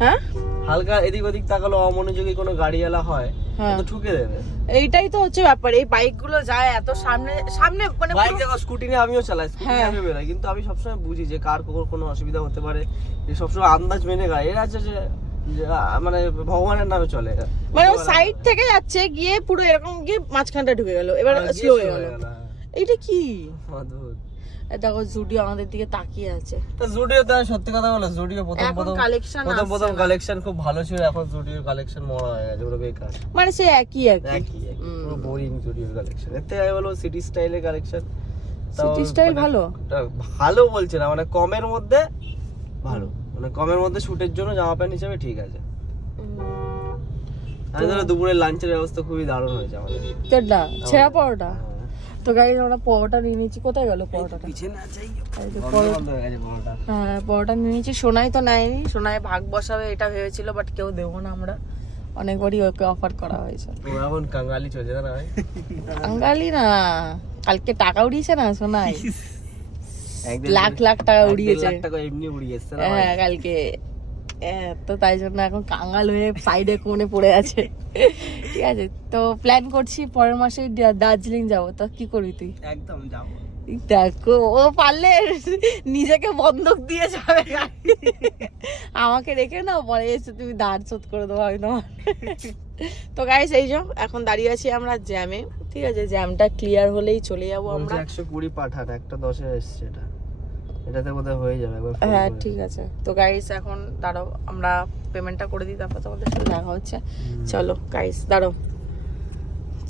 হ্যাঁ হালকা এদিক ওদিক তাকালো অমনোযোগী কোনো গাড়িওয়ালা হয় তো ঠুকে দেবে। এইটাই তো হচ্ছে ব্যাপার, এই বাইক গুলো যায় এত সামনে সামনে, মানে বাইক দেখো স্কুটি নিয়ে আমিও চালাই, স্কুটি নিয়ে আমি বেরোই, কিন্তু আমি সবসময় বুঝি যে কার কোনো অসুবিধা হতে পারে, সবসময় আন্দাজ মেনে গাড়ি। এরা আছে যে মানে ভগবানের নামে চলে, মানে সাইড থেকে যাচ্ছে গিয়ে পুরো এরকম গিয়ে মাঝখানটা ঢুকে গেল, এবার স্লো হয়ে গেল। এইটা কি অদ্ভুত। দেখো জুডিও আমাদের দিকে তাকিয়ে আছে। তো জুডিও তো সত্যি কথা বলো, জুডিও প্রথম কালেকশন খুব ভালো ছিল, এখন জুডিওর কালেকশন মরা হয়ে গেছে, পুরো বেকার। মানে সে একই পুরো বোরিং জুডিওর কালেকশন। এতে আমি বলবো সিটি স্টাইলের কালেকশন। সিটি স্টাইল ভালো ভালো বলছে না, মানে কমের মধ্যে ভালো, মানে কমের মধ্যে শুটের জন্য জামা প্যান্ট হিসেবে ঠিক আছে। আমি ধরো দুপুরে লাঞ্চের ব্যবস্থা খুবই দারুণ হয়েছে আমাদের। তেডা ছেঁড়া পরোটা। তো গাইস আমরা পরোটা নিয়ে নিয়েছি, কোথায় গেল পরোটাটা? পিছনে আছে পরোটা নিয়ে নিয়েছি। সোনাই তো নেয়নি, সোনাই ভাগ বসাবে এটা ভেবেছিল, বাট কেউ দেবো না আমরা, অনেকবারই ওকে অফার করা হয়েছে। এখন কাঙ্গালি চলছে না ভাই, কাঙ্গালি না, কালকে টাকা উড়িয়েছে না সোনাই, লাখ লাখ টাকা উড়িয়েছে, এমনি উড়িয়েছে হ্যাঁ কালকে। তো তাই জন্য এখন কাঙ্গাল হয়ে সাইডে কোণে পড়ে আছে। ঠিক আছে, তো প্ল্যান করছি পরের মাসে দার্জিলিং যাবো। তো কি করবি তুই? একদম যাবো। দেখো ও পারলে নিজেকে বন্ধক দিয়ে যাবে, আমাকে রেখে নাও, পরে এসে তুমি ধার শোধ করে দেবো আমি তোমার। তো গাইস এই যে এখন দাঁড়িয়ে আছি আমরা জ্যামে, ঠিক আছে, জ্যামটা ক্লিয়ার হলেই চলে যাবো আমরা। 120 পাঠান, একটা 10-এ এসছে, এটাতে বোধহয় হয়ে যাবে একবার। হ্যাঁ ঠিক আছে। তো গাইস এখন দাঁড়াও, আমরা পেমেন্টটা করে দিই, তারপর তোমাদের সাথে দেখা হচ্ছে। চলো গাইস দাঁড়াও,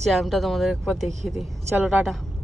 জ্যামটা তোমাদের একবার দেখিয়ে দিই, চলো টাটা।